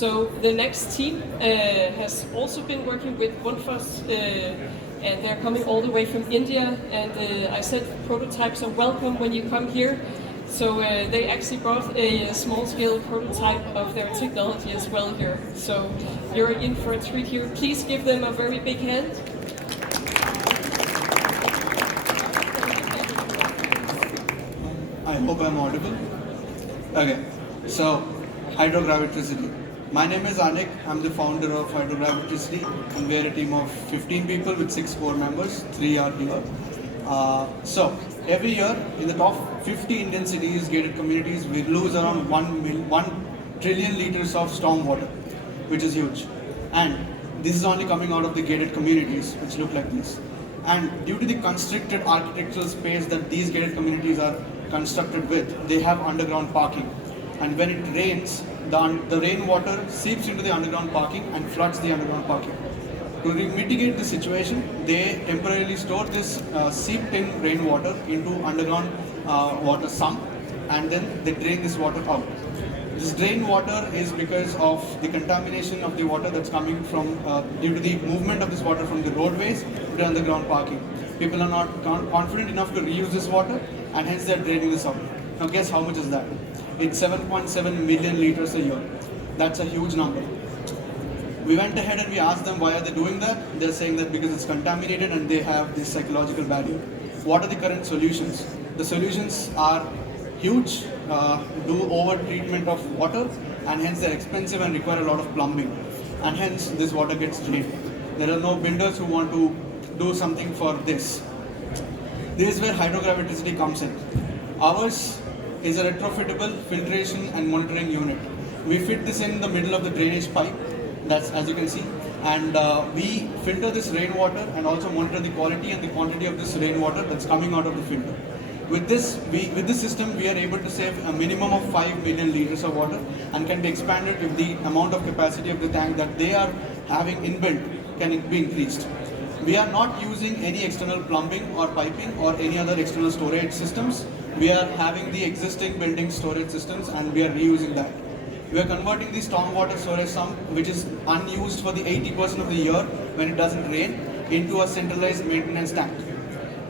So the next team has also been working with OneFoss, and they're coming all the way from India. And I said prototypes are welcome when you come here. So they actually brought a small-scale prototype of their technology as well here. So you're in for a treat here. Please give them a very big hand. I hope I'm audible. Okay, so Graviticity. My name is Anik. I'm the founder of Graviticity, and we're a team of 15 people with 6 core members. 3 are here. So every year in the top 50 Indian cities, gated communities, we lose around 1 trillion liters of storm water, which is huge. And this is only coming out of the gated communities, which look like this. And due to the constricted architectural space that these gated communities are constructed with, they have underground parking. And when it rains, the rainwater seeps into the underground parking and floods the underground parking. To mitigate the situation, they temporarily store this seeped-in rainwater into underground water sump, and then they drain this water out. This drain water is because of the contamination of the water that's coming from due to the movement of this water from the roadways to the underground parking. People are not confident enough to reuse this water, and hence they're draining this out. Now guess how much is that? It's 7.7 million liters a year. That's a huge number. We went ahead and we asked them why are they doing that. They're saying that because it's contaminated and they have this psychological barrier. What are the current solutions? The solutions are huge, do over treatment of water, and hence they're expensive and require a lot of plumbing, and hence this water gets drained. There are no builders who want to do something for this. This is where Graviticity comes in. Ours is a retrofittable filtration and monitoring unit. We fit this in the middle of the drainage pipe, that's as you can see, and we filter this rainwater and also monitor the quality and the quantity of this rainwater that's coming out of the filter. With this system, we are able to save a minimum of 5 million liters of water and can be expanded if the amount of capacity of the tank that they are having inbuilt can be increased. We are not using any external plumbing or piping or any other external storage systems. We are having the existing building storage systems and we are reusing that. We are converting the stormwater storage sump, which is unused for the 80% of the year when it doesn't rain, into a centralized maintenance tank.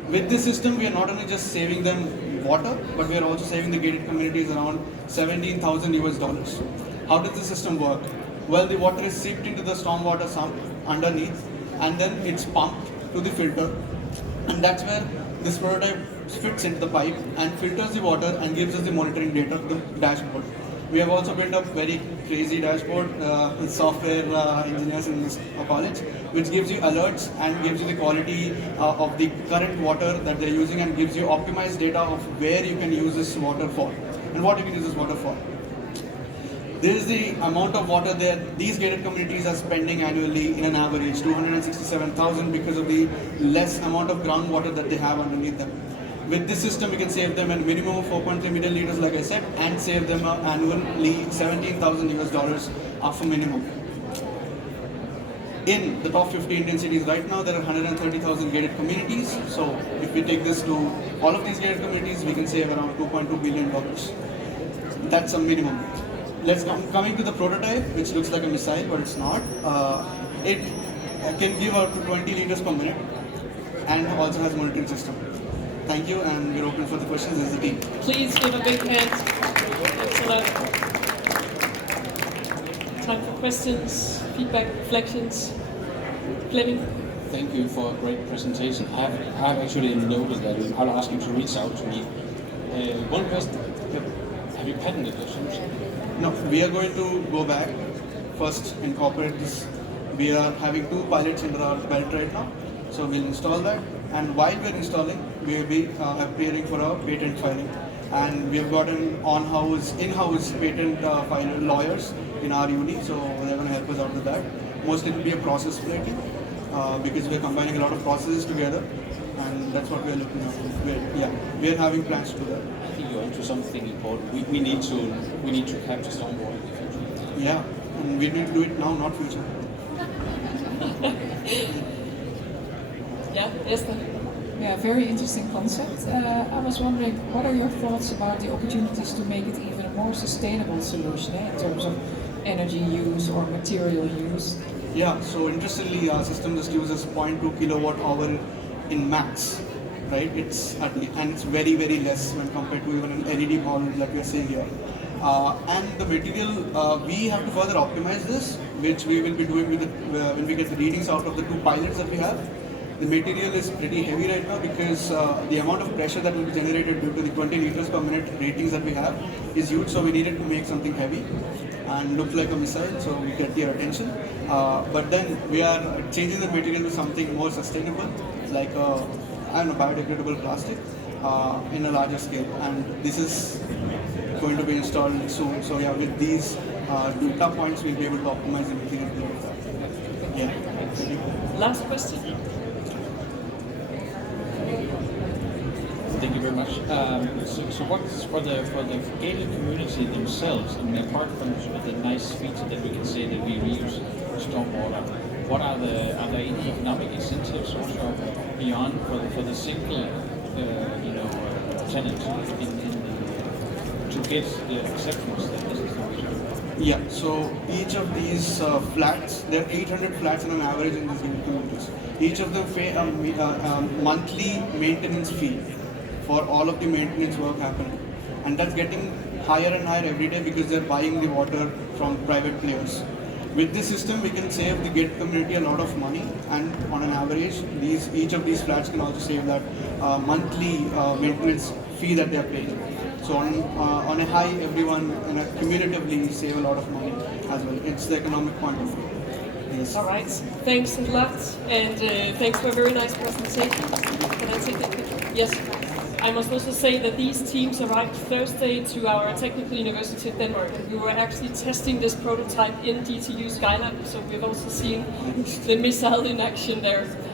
With this system, we are not only just saving them water, but we are also saving the gated communities around $17,000. How does the system work? Well, the water is seeped into the stormwater sump underneath, and then it's pumped to the filter, and that's where this prototype fits into the pipe and filters the water and gives us the monitoring data, the dashboard. We have also built a very crazy dashboard with software engineers in this college, which gives you alerts and gives you the quality of the current water that they're using and gives you optimized data of where you can use this water for and what you can use this water for. This is the amount of water that these gated communities are spending annually in an average, 267,000, because of the less amount of groundwater that they have underneath them. With this system, we can save them a minimum of 4.3 million liters, like I said, and save them annually $17,000 of a minimum. In the top 50 Indian cities right now, there are 130,000 gated communities. So if we take this to all of these gated communities, we can save around $2.2 billion. That's a minimum. Coming to the prototype, which looks like a missile, but it's not. It can give out to 20 liters per minute and also has monitoring system. Thank you, and we're open for the questions. This is the team. Please give a big hand. Thanks a lot. Time for questions, feedback, reflections. Fleming. Thank you for a great presentation. I've actually noticed that I'll ask you to reach out to me. One question, have you patented your solution? No, we are going to go back, first incorporate this. We are having 2 pilots under our belt right now, so we'll install that. And while we're installing, we'll be appearing for a patent filing. And we've got an in-house patent lawyers in our uni, so they're going to help us out with that. Mostly it will be a process related, because we're combining a lot of processes together, and that's what we're looking at. We're having plans to do that. I think you're into something important. We need to capture stormwater in the future. Yeah, and we need to do it now, not future. Yeah, Esther. Yeah, very interesting concept. I was wondering, what are your thoughts about the opportunities to make it even a more sustainable solution in terms of energy use or material use? Yeah, so interestingly, our system just uses 0.2 kilowatt hour in max, right? And it's very, very less when compared to even an LED model that we are seeing here. And the material, we have to further optimize this, which we will be doing with when we get the readings out of the 2 pilots that we have. The material is pretty heavy right now because the amount of pressure that will be generated due to the 20 liters per minute ratings that we have is huge, so we needed to make something heavy and look like a missile, so we get their attention. But then we are changing the material to something more sustainable, like biodegradable plastic in a larger scale, and this is going to be installed soon. So yeah, with these 2 top points, we'll be able to optimize the material towards that. Yeah. Last question. Thank you very much. So what's for the gated community themselves? I mean, apart from the nice feature that we can say that we reuse stormwater, what are there any economic incentives also beyond for the single tenant to get the acceptance that this is the way to do it? Yeah, so each of these flats, there are 800 flats on an average in these gated communities. Each of them pay a monthly maintenance fee for all of the maintenance work happening, and that's getting higher and higher every day because they're buying the water from private players. With this system, we can save the gated community a lot of money, and on an average, each of these flats can also save that monthly maintenance fee that they are paying. So on a high, everyone cumulatively save a lot of money as well. It's the economic point of view. Yes. All right. Thanks a lot, and thanks for a very nice presentation. Can I take that picture? Yes. I must also say that these teams arrived Thursday to our Technical University of Denmark, and we were actually testing this prototype in DTU Skylab, so we've also seen the missile in action there.